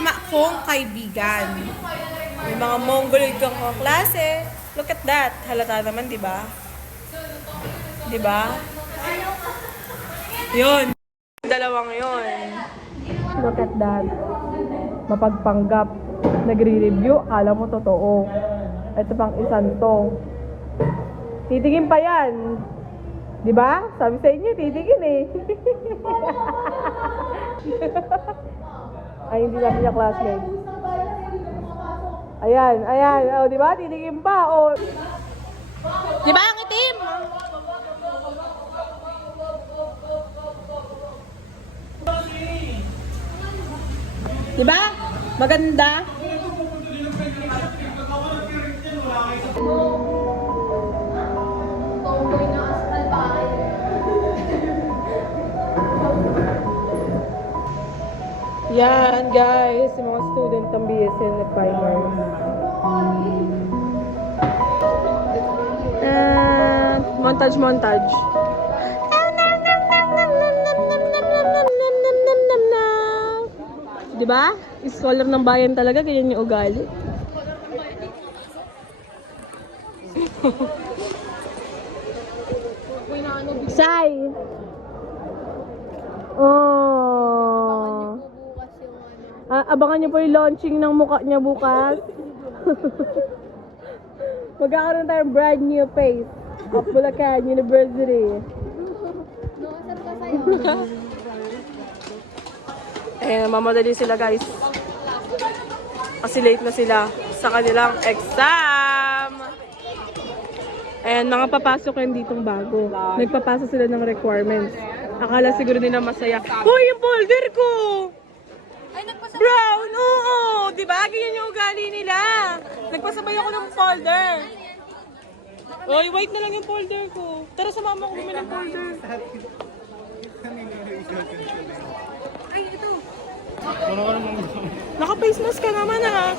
pinakama kong kaibigan. May mga mongoloid kang klase. Look at that. Halata naman, di ba? Di ba? Yun. Dalawang yun. Look at that. Mapagpanggap. Nagre-review. Alam mo, totoo. Ito pang isang to. Titingin pa yan. Di ba? Sabi sa inyo, titingin eh. Ay, hindi namin niya classmate. Ayan, ayan. O, di ba? Titingin pa. O. Di ba ang itim? Di ba? Maganda. Yan guys, yung mga student ng BSN na primary. Montage. Diba? Scholar ng bayan talaga, ganyan yung ugali. Sai! Oh! Abangan niyo po yung launching ng mukha niya bukas. Magkakaroon tayong brand new face of Bulacan University. Ayan, mamadali sila guys. Kasi late na sila sa kanilang exam. Ayan, mga papasok yan ditong bago. Nagpapasa sila ng requirements. Akala siguro nila masaya. Hoy, yung folder ko! Brown, oo! Diba? Ganyan yung ugali nila. Nagpasabay ako ng folder. Oy, white na lang yung folder ko. Tara, sumama ko bumili ng folder. Ay, ito. Naka-face mask ka naman ha.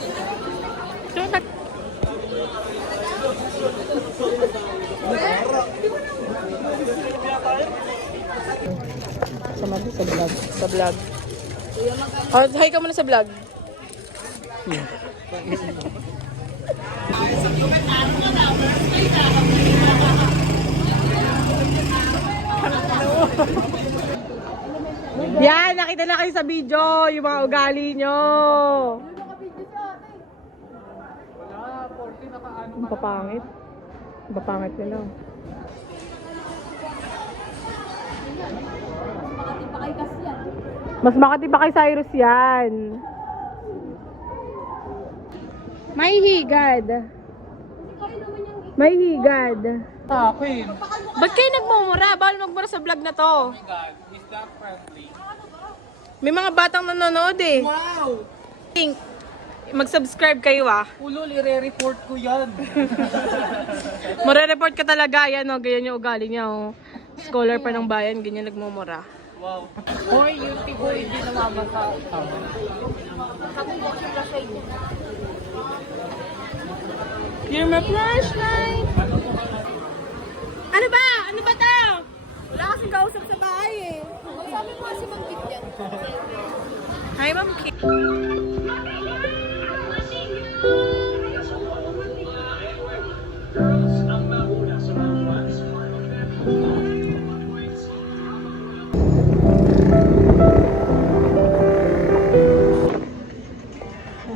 Sama din sa vlog. Sa vlog. Oh, hi ka muna sa vlog. Yan, nakita na kayo sa video, yung mga ugali nyo. Ang papangit. Ang papangit nila. Mas Makati pa kay Cyrus yan. May higad. May higad. Akin. Ba't kayo nagmumura? Bawal magmura sa vlog na to. Oh my God, is that friendly? May mga batang nanonood eh. Wow! Mag-subscribe kayo ah. Ulol, i-re-report ko yan. Mare-report ka talaga. Yan o, ganyan yung ugali niya o. Scholar pa ng bayan, ganyan nagmumura. Wow. Hoy, yung tigo hindi namamasa. You're my flashlight. Ano ba? Ano ba to? Wala kasing kausap sa bahay eh. Sabi mo kasi Ma'am Kit yan. Hi, Ma'am Kit.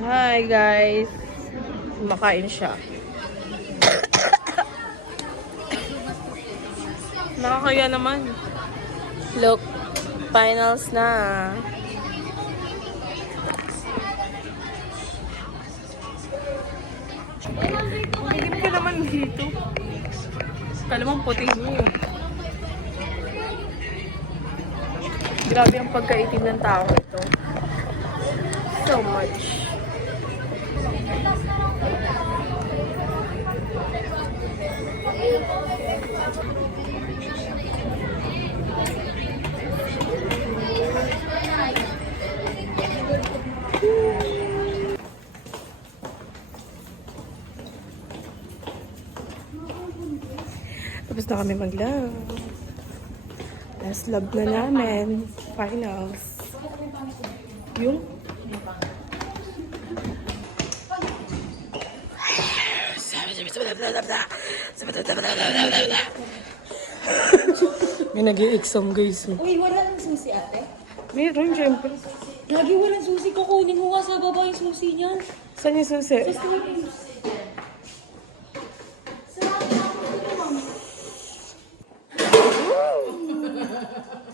Hi guys. Makain siya. Nakakaya naman. Look, finals na. Tingin ka naman dito. Kala mo puti mo. Grabe ang pagkaitim ng tao ito. So much. Tapos na kami mag-love. Last love na namin. Finals. Yung? May nag-i-exam guys. Uy, wala nang susi ate. Meron, syempre. Lagi walang susi. Kukunin mo nga sa baba yung susi niyan. Saan yung susi?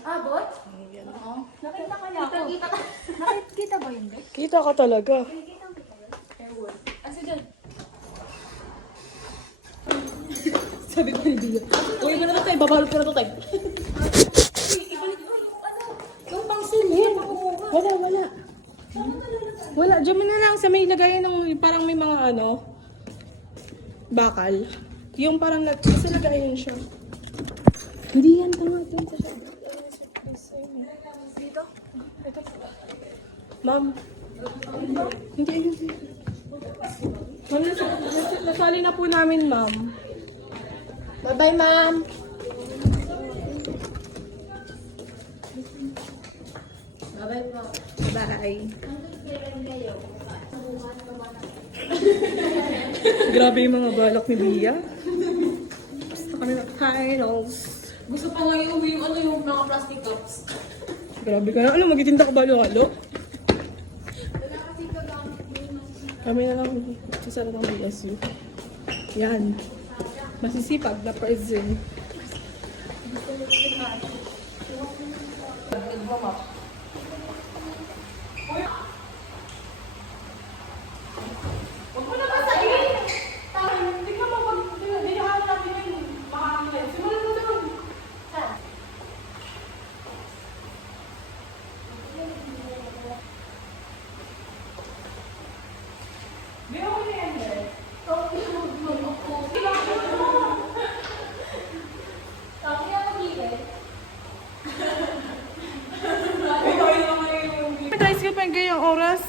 Abot? Oo. Nakita kaya ako. Nakita ba yun, Bek? Kita ka talaga. Asa dyan? Sabi ko hindi. Uy, mo na ito tayo. Babalot ko na ito tayo. Ibalik mo yung ano. Yung pang silhin. Wala. Wala. Diyan mo na lang sa may lagayan ng parang may mga ano. Bakal. Yung parang sa lagayan siya. Hindi yan. Tama. Dito? Ma'am. Hindi, ayun. Ma'am, nasali na po namin, ma'am. Bye-bye, ma'am. Bye-bye po. Bye. Grabe yung mga balak ni Bia. Basta kami na finals. Gusto pa nga yung mga plastic cups. Grabe ka na. Alam, magtitinda ka balo-halo. Kami na lang sasara ng BSU. Yan. Masisipag na person. Huwag mo na basahin! Hindi ka dinaan natin yung makakakit. Simulan mo doon. Saan? Di ako na yan, eh. May tricycle pa yung ganyang oras.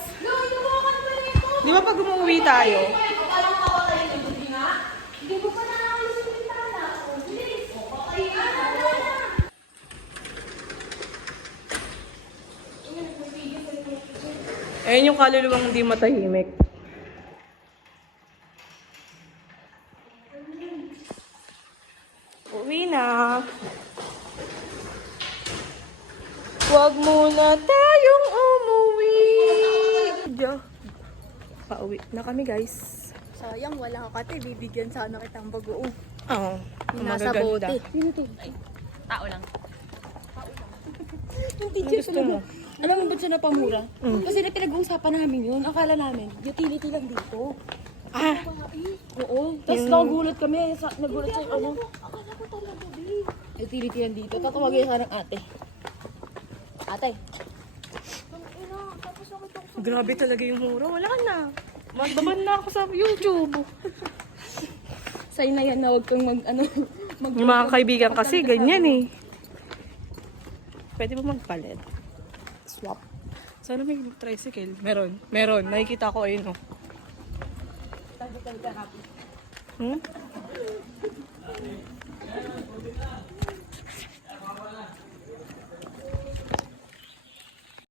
Di ba pag umuwi tayo? Ayun yung kaluluwang hindi matahimik. Uwi na. Huwag muna tayong umuwi. Diyo. Pauwi na kami, guys. Sayang, wala ka kate. Bibigyan sana kitang bagoong. Oo. Yung nasa bote. Yun ito. Tao lang. Hindi Ano gusto mo? Alam mo ba't siya napamura? Kasi na pinag-uusapan namin yun. Akala namin, utility lang dito. Ah, Oo. Tapos nagulat kami. Nagulat siya ano. Akala ko talaga, babe. Utility lang dito. Tatawagin siya ng ate. Ate. grabe talaga yung mura. Wala na. Magbaban na ako sa YouTube. Sa'yo na yan na huwag kang Yung mga kaibigan kasi, ganyan eh. Pwede ba magpalit? Swap. Sana may tricycle. Meron. Nakikita ko ayun oh. Hmm?